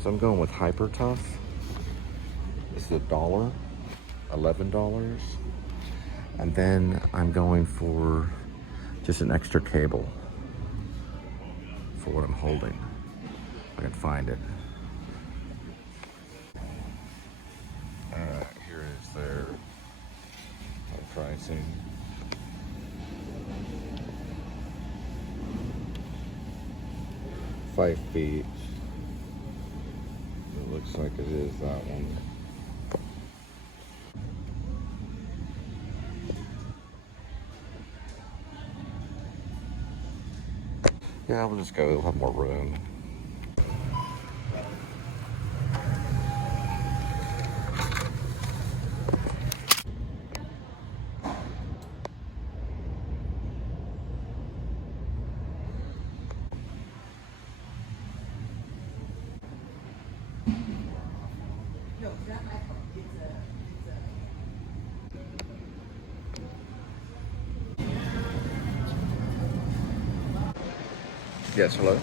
So I'm going with Hyper Tough. This is $1, $11. And then I'm going for just an extra cable for what I'm holding. If I can find it. Here is their pricing. $5 feet. It looks like it is that one. Yeah, we'll just go. We'll have more room. Yes, hello.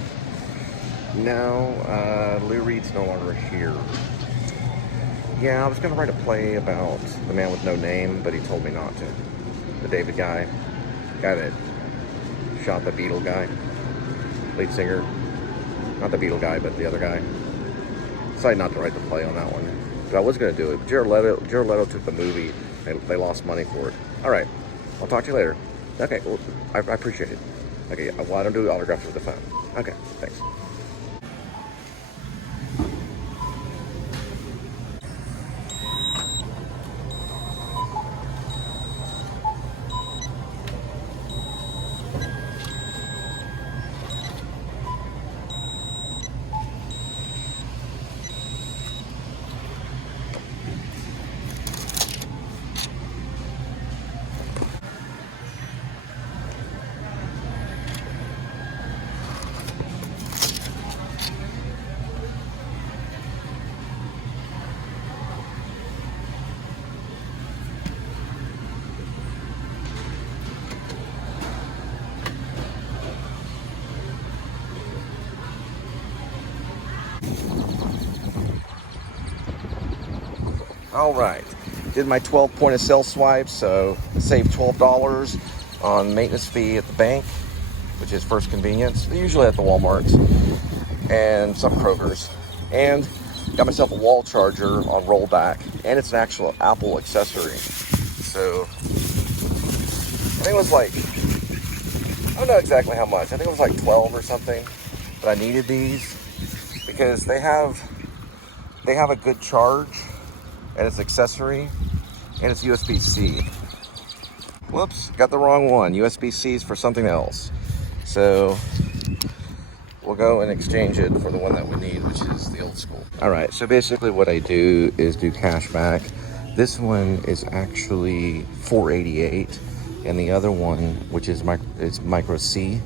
Now, Lou Reed's no longer here. Yeah, I was gonna write a play about the man with no name, but he told me not to. The David guy that shot the Beatle guy, lead singer. Not the Beatle guy, but the other guy. Decided not to write the play on that one. But I was gonna do it. But Jared Leto took the movie. They lost money for it. All right, I'll talk to you later. Okay, well, I appreciate it. Okay, well, I don't do autographs with the phone. Okay, thanks. All right, did my 12 point of sale swipe, so saved $12 on maintenance fee at the bank, which is First Convenience, usually at the Walmarts, and some Kroger's. And got myself a wall charger on rollback, and it's an actual Apple accessory. So I think it was like, I don't know exactly how much, I think it was like 12 or something, but I needed these because they have a good charge, and it's accessory, and it's USB-C. Whoops, got the wrong one. USB-C is for something else. So we'll go and exchange it for the one that we need, which is the old school. All right, so basically what I do is do cash back. This one is actually $4.88, and the other one, which is micro C,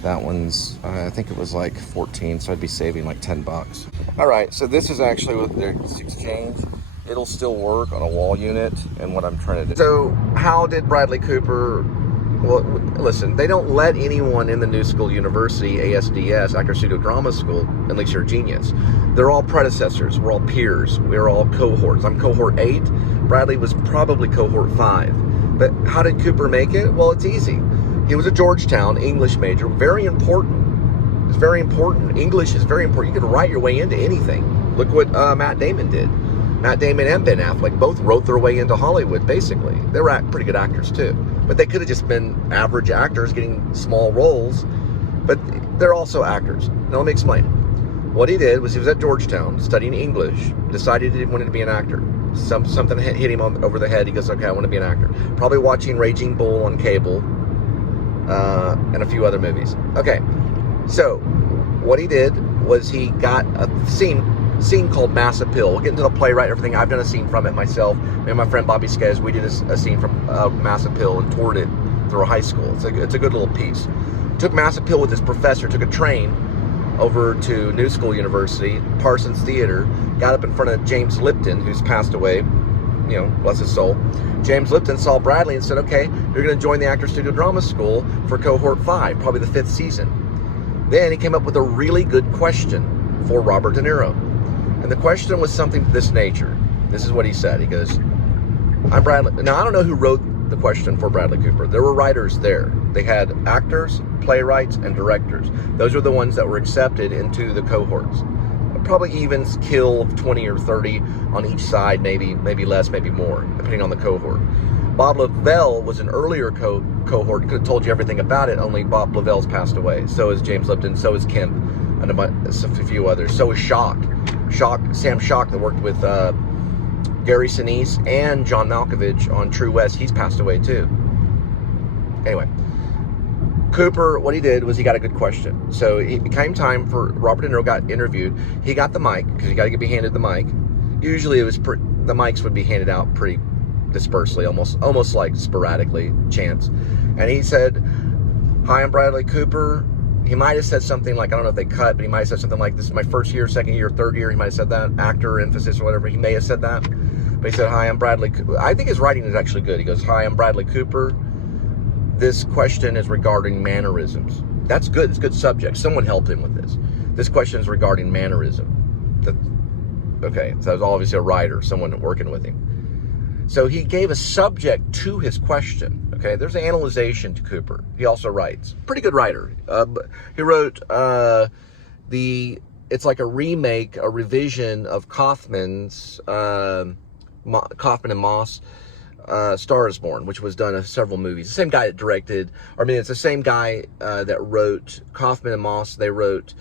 that one's, I think it was like 14, so I'd be saving like 10 bucks. All right, so this is actually what their exchange. It'll still work on a wall unit and what I'm trying to do. So how did Bradley Cooper, well, listen, they don't let anyone in the New School University, ASDS, Actor Studio Drama School, unless you're a genius. They're all predecessors. We're all peers. We're all cohorts. I'm cohort 8. Bradley was probably cohort 5. But how did Cooper make it? Well, it's easy. He was a Georgetown English major. Very important. It's very important. English is very important. You can write your way into anything. Look what Matt Damon did. Matt Damon and Ben Affleck both wrote their way into Hollywood, basically. They were pretty good actors, too. But they could have just been average actors getting small roles. But they're also actors. Now, let me explain. What he did was he was at Georgetown studying English, decided he wanted to be an actor. Something hit him over the head. He goes, okay, I want to be an actor. Probably watching Raging Bull on cable and a few other movies. Okay, so what he did was he got a scene called Mass Appeal. We'll get into the playwright and everything. I've done a scene from it myself. Me and my friend Bobby Skez, we did a scene from Mass Appeal and toured it through a high school. It's a good little piece. Took Mass Appeal with his professor, took a train over to New School University, Parsons Theater, got up in front of James Lipton, who's passed away, you know, bless his soul. James Lipton saw Bradley and said, okay, you're going to join the Actor Studio Drama School for cohort 5, probably the 5th season. Then he came up with a really good question for Robert De Niro. And the question was something to this nature. This is what he said. He goes, I'm Bradley. Now, I don't know who wrote the question for Bradley Cooper. There were writers there. They had actors, playwrights, and directors. Those are the ones that were accepted into the cohorts. Probably evens kill of 20 or 30 on each side, maybe less, maybe more, depending on the cohort. Bob Lavelle was an earlier cohort. Could have told you everything about it, only Bob Lavelle's passed away. So is James Lipton, so is Kemp, and a few others. So is Sam Schock, that worked with Gary Sinise and John Malkovich on True West. He's passed away too. Anyway, Cooper, what he did was he got a good question. So it became time for Robert De Niro got interviewed. He got the mic, because you got to be handed the mic. Usually it was the mics would be handed out pretty dispersely, almost like sporadically, chance. And he said, "Hi, I'm Bradley Cooper." He might have said something like, I don't know if they cut, but he might have said something like, "This is my first year, second year, third year." He might have said that, actor, emphasis, or whatever. He may have said that. But he said, "Hi, I'm Bradley Cooper." I think his writing is actually good. He goes, "Hi, I'm Bradley Cooper. This question is regarding mannerisms." That's good. It's a good subject. Someone helped him with this. This question is regarding mannerism. Okay, so that was obviously a writer, someone working with him. So he gave a subject to his question. Okay, there's an analyzation to Cooper. He also writes. Pretty good writer. He wrote it's like a remake, a revision of Kaufman's, Kaufman and Moss, Star is Born, which was done in several movies. The same guy that directed, it's the same guy that wrote Kaufman and Moss. They wrote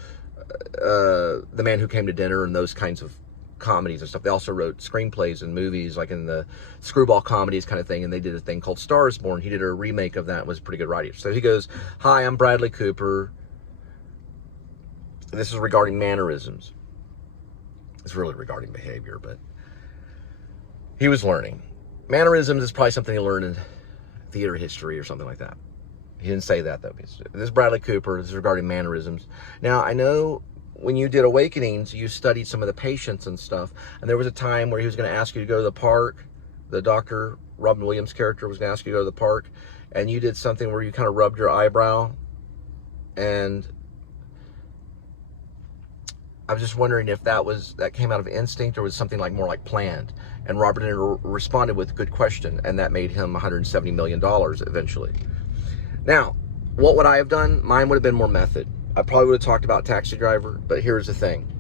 The Man Who Came to Dinner and those kinds of comedies and stuff. They also wrote screenplays and movies, like in the screwball comedies kind of thing, and they did a thing called Star is Born. He did a remake of that. It was pretty good writing. So he goes, "Hi, I'm Bradley Cooper. This is regarding mannerisms." It's really regarding behavior, but he was learning. Mannerisms is probably something he learned in theater history or something like that. He didn't say that, though. This is Bradley Cooper. This is regarding mannerisms. Now, I know when you did Awakenings, you studied some of the patients and stuff, and there was a time where he was going to ask you to go to the park. The doctor, Robin Williams' character, was going to ask you to go to the park, and you did something where you kind of rubbed your eyebrow, and I was just wondering if that came out of instinct or was something like more like planned. And Robert De Niro responded with a good question, and that made him $170 million eventually. Now, what would I have done? Mine would have been more method. I probably would have talked about Taxi Driver, but here's the thing.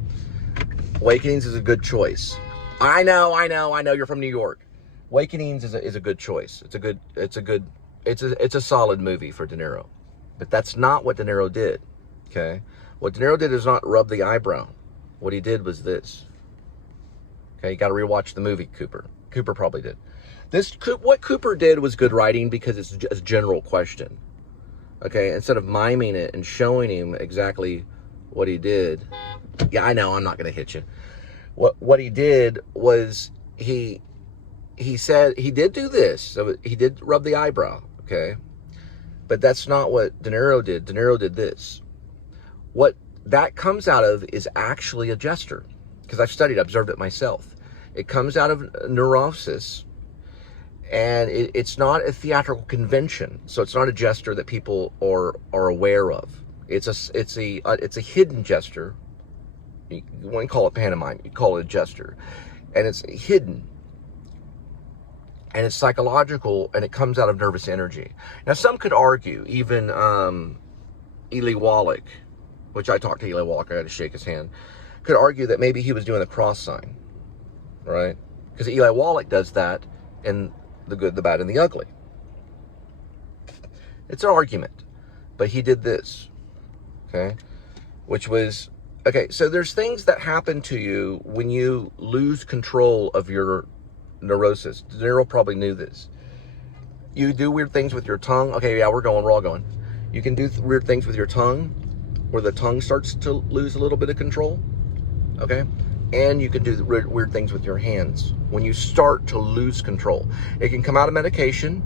Awakenings is a good choice. I know, you're from New York. Awakenings is a good choice. It's a solid movie for De Niro. But that's not what De Niro did, okay? What De Niro did is not rub the eyebrow. What he did was this. Okay, you got to rewatch the movie, Cooper. Cooper probably did. What Cooper did was good writing because it's a general question. Okay, instead of miming it and showing him exactly what he did. Yeah, I know, I'm not going to hit you. What he did was he said he did do this. So he did rub the eyebrow, okay? But that's not what De Niro did. De Niro did this. What that comes out of is actually a gesture, because I've observed it myself. It comes out of neurosis, and it's not a theatrical convention, so it's not a gesture that people are aware of. It's a hidden gesture. You wouldn't call it pantomime, you call it a gesture, and it's hidden, and it's psychological, and it comes out of nervous energy. Now, some could argue, even Eli Wallach, which I talked to Eli Wallach, I had to shake his hand, could argue that maybe he was doing the cross sign, right? Because Eli Wallach does that in The Good, the Bad, and the Ugly. It's an argument, but he did this, okay? Which was, okay, so there's things that happen to you when you lose control of your neurosis. De Niro probably knew this. You do weird things with your tongue. Okay, yeah, we're all going. You can do weird things with your tongue, where the tongue starts to lose a little bit of control, okay? And you can do weird things with your hands when you start to lose control. It can come out of medication.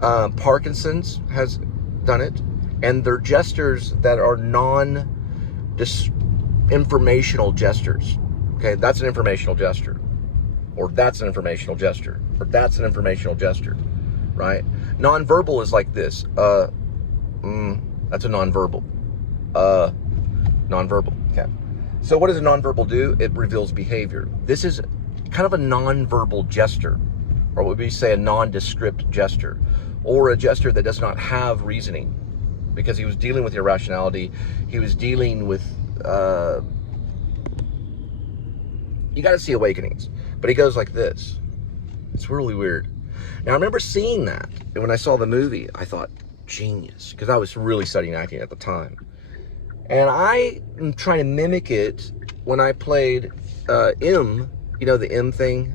Parkinson's has done it, and they're gestures that are informational gestures, okay? That's an informational gesture, or that's an informational gesture, or that's an informational gesture, right? Nonverbal is like this. That's a nonverbal. Nonverbal. Okay. So what does a nonverbal do? It reveals behavior. This is kind of a nonverbal gesture, or what we say a nondescript gesture, or a gesture that does not have reasoning, because he was dealing with irrationality. He was dealing with, you got to see awakenings, but he goes like this. It's really weird. Now I remember seeing that, and when I saw the movie, I thought, genius, because I was really studying acting at the time. And I am trying to mimic it when I played M, you know, the M thing.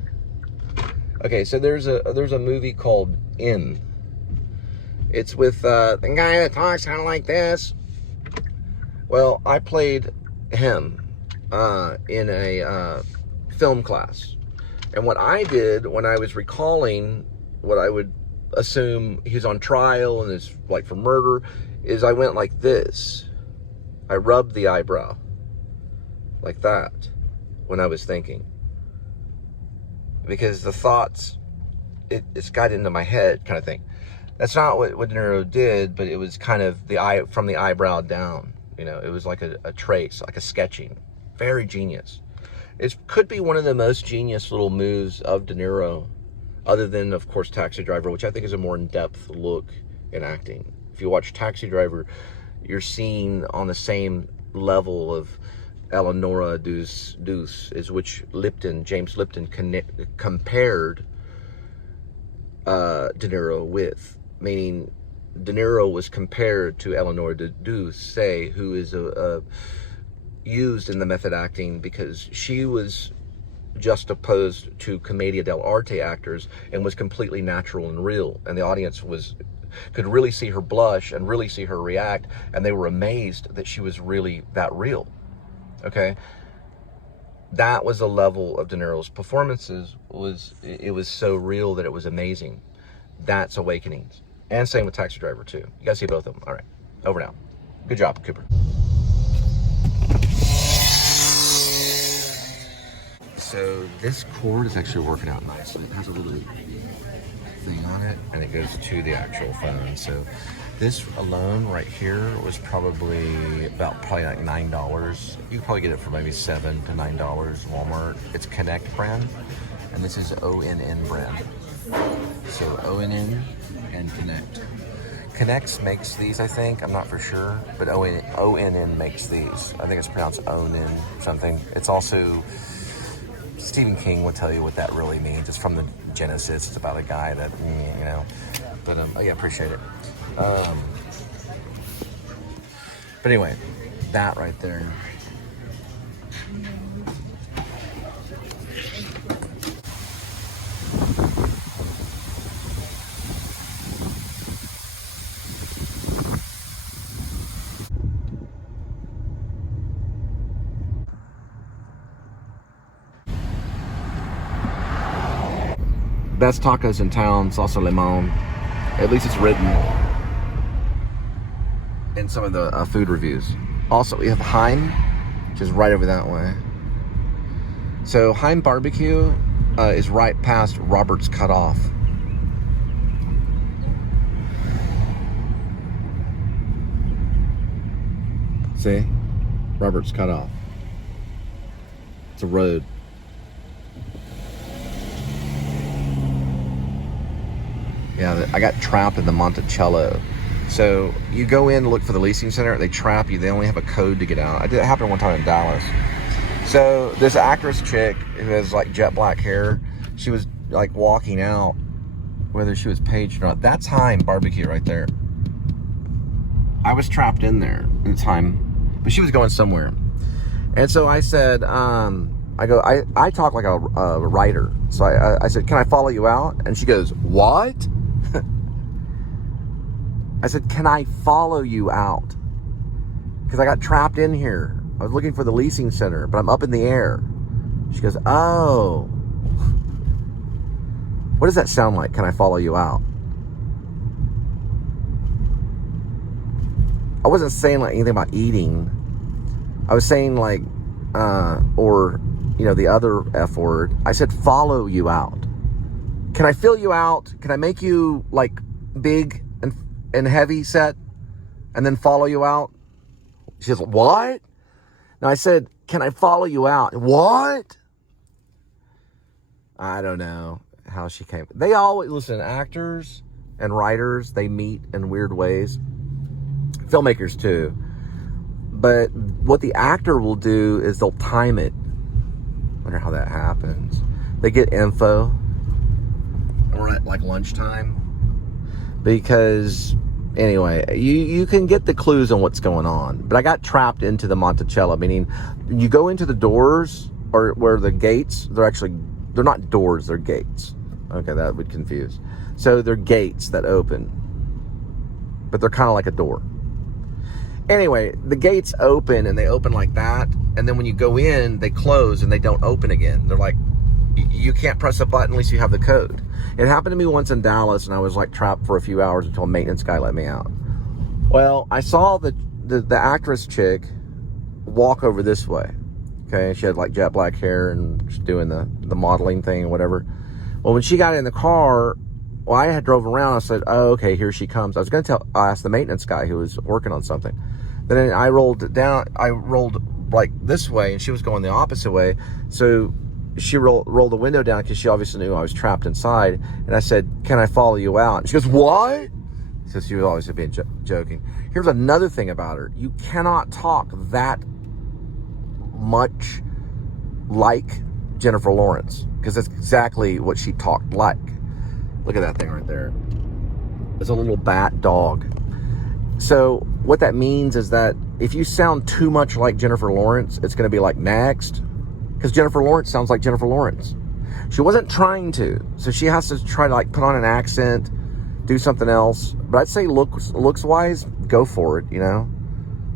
Okay, so there's a movie called M. It's with the guy that talks kind of like this. Well, I played him in a film class. And what I did when I was recalling what I would assume he's on trial and is like for murder, is I went like this. I rubbed the eyebrow like that when I was thinking, because the thoughts, it's got into my head kind of thing. That's not what De Niro did, but it was kind of from the eyebrow down. You know, it was like a trace, like a sketching. Very genius. It could be one of the most genius little moves of De Niro, other than, of course, Taxi Driver, which I think is a more in-depth look in acting. If you watch Taxi Driver, you're seeing on the same level of Eleonora Duse, is which James Lipton compared De Niro with, meaning De Niro was compared to Eleonora Duse, who is used in the method acting because she was juxtaposed to commedia dell'arte actors and was completely natural and real, and the audience could really see her blush and really see her react, and they were amazed that she was really that real. Okay, that was the level of De Niro's performances. It was so real that it was amazing. That's Awakenings, and same with Taxi Driver too. You gotta see both of them. All right, over now. Good job, Cooper. So this cord is actually working out nicely. It has a little thing on it, and it goes to the actual phone. So this alone right here was probably like $9. You could probably get it for maybe $7 to $9 Walmart. It's Connect brand, and this is ONN brand. So ONN and Connect. Connect makes these, I think. I'm not for sure, but ONN makes these. I think it's pronounced ONN something. It's also, Stephen King will tell you what that really means. It's from the Genesis. It's about a guy that, you know, but yeah, appreciate it. But anyway, that right there. Best tacos in town, salsa limon. At least it's written in some of the food reviews. Also, we have Heim, which is right over that way. So Heim Barbecue is right past Robert's Cutoff. See? Robert's Cutoff. It's a road. Yeah, I got trapped in the Monticello. So you go in to look for the leasing center, they trap you, they only have a code to get out. It happened one time in Dallas. So this actress chick who has like jet black hair, she was like walking out, whether she was paged or not. That's Heim Barbecue right there. I was trapped in there in time, but she was going somewhere. And so I said, I talk like a writer. So I said, can I follow you out? And she goes, what? I said, can I follow you out? Because I got trapped in here. I was looking for the leasing center, but I'm up in the air. She goes, oh. What does that sound like? Can I follow you out? I wasn't saying like anything about eating. I was saying like, or, you know, the other F word. I said, follow you out. Can I fill you out? Can I make you like big and heavy set and then follow you out? She goes, what? And I said, can I follow you out? What? I don't know how she came. They always, listen, actors and writers, they meet in weird ways. Filmmakers too. But what the actor will do is they'll time it. I wonder how that happens. They get info or at like lunchtime. Because anyway, you can get the clues on what's going on. But I got trapped into the Monticello, meaning you go into the doors or where the gates, they're not doors, they're gates. Okay, that would confuse. So they're gates that open, but they're kind of like a door. Anyway, the gates open and they open like that. And then when you go in, they close and they don't open again. They're like, you can't press a button unless you have the code. It happened to me once in Dallas, and I was like trapped for a few hours until a maintenance guy let me out. Well, I saw the actress chick walk over this way. Okay, she had like jet black hair and she's doing the modeling thing or whatever. Well, when she got in the car, well, I had drove around. I said, oh, okay, here she comes. I was going to ask the maintenance guy who was working on something. Then I rolled like this way, and she was going the opposite way. So she rolled the window down because she obviously knew I was trapped inside. And I said, can I follow you out? And she goes, what? So she was always being joking. Here's another thing about her. You cannot talk that much like Jennifer Lawrence, because that's exactly what she talked like. Look at that thing right there. It's a little bat dog. So what that means is that if you sound too much like Jennifer Lawrence, it's going to be like next. Because Jennifer Lawrence sounds like Jennifer Lawrence. She wasn't trying to. So she has to try to like put on an accent, do something else. But I'd say looks wise, go for it, you know.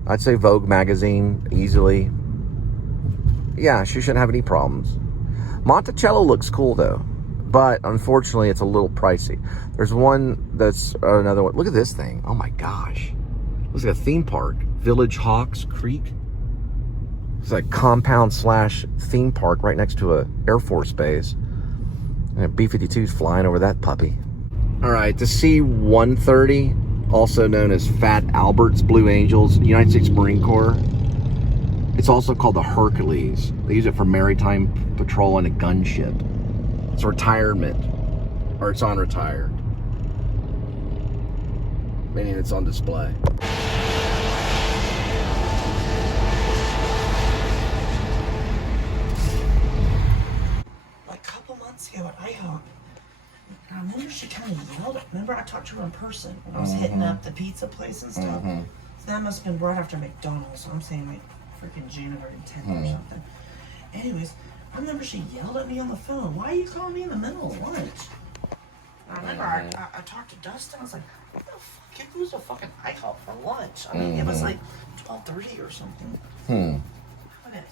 I'd say Vogue magazine easily. Yeah, she shouldn't have any problems. Monticello looks cool though. But unfortunately, it's a little pricey. There's one that's another one. Look at this thing. Oh my gosh. Looks like a theme park. Village Hawks Creek. It's like compound / theme park right next to a Air Force base. And a B-52 is flying over that puppy. All right, the C-130, also known as Fat Albert's Blue Angels, United States Marine Corps. It's also called the Hercules. They use it for maritime patrol and a gunship. It's retirement, or it's on retired, meaning it's on display. Like a couple months ago at IHOP, and I remember she kind of yelled. Remember I talked to her in person when I was hitting up the pizza place and stuff? So that must have been right after McDonald's, so I'm saying like freaking January 10th or something. Anyways, I remember she yelled at me on the phone. Why are you calling me in the middle of lunch? I remember I talked to Dustin. I was like, what the fuck? It was a fucking IHOP for lunch. I mean, it was like 12:30 or something. Look at it.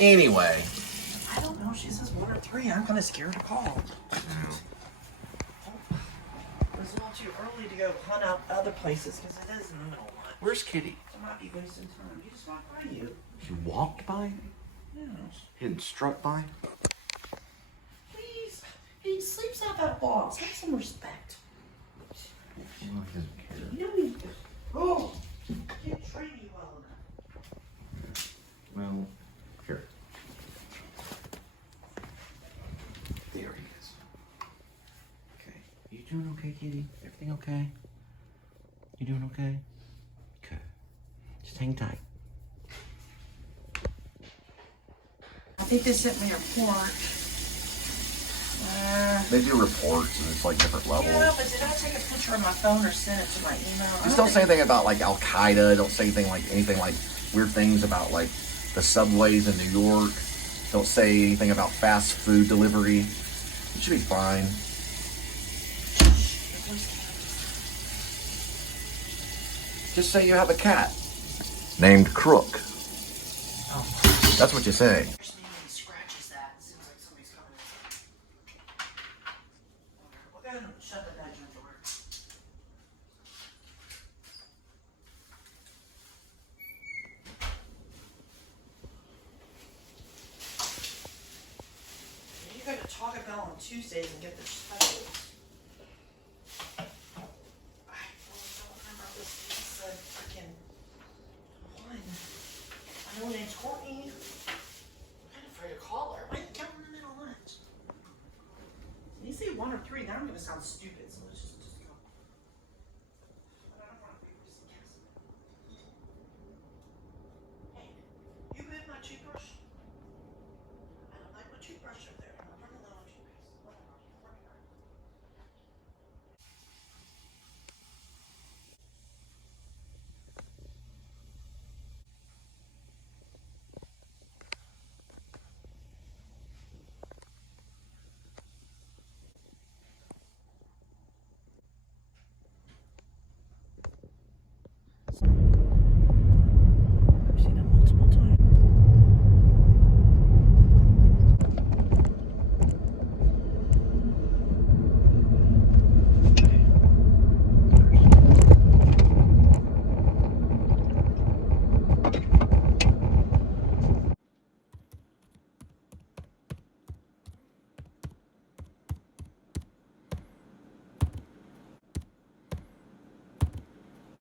Anyway. I don't know. She says 1 or 3. I'm kind of scared to call. It's a little too early to go hunt out other places because it is in the middle of lunch. Where's Kitty? I might be wasting time. You just walked by you. She walked by? Yes. She didn't strut by? Please. He sleeps out that box. Have some respect. Well, he doesn't care. You know me. Oh. Can't train you well enough. Well, here. There he is. Okay. You doing okay, Kitty? Everything okay? You doing okay? Good. Just hang tight. I think they sent me a report. They do reports, and it's like different levels. Yeah, but did I take a picture of my phone or send it to my email? Just don't say anything about like Al Qaeda. Don't say anything like weird things about like the subways in New York. Don't say anything about fast food delivery. It should be fine. Just say you have a cat named Crook. Oh. That's what you say. Scratches that. It seems like somebody's coming inside. We'll go ahead and shut the bedroom door. Taco Bell on Tuesdays and get their specials. I don't remember this pizza freaking one. I know her name's Courtney. I'm kind of afraid to call her. Why are you counting them in on lunch? You say 1 or 3, now I'm gonna sound stupid.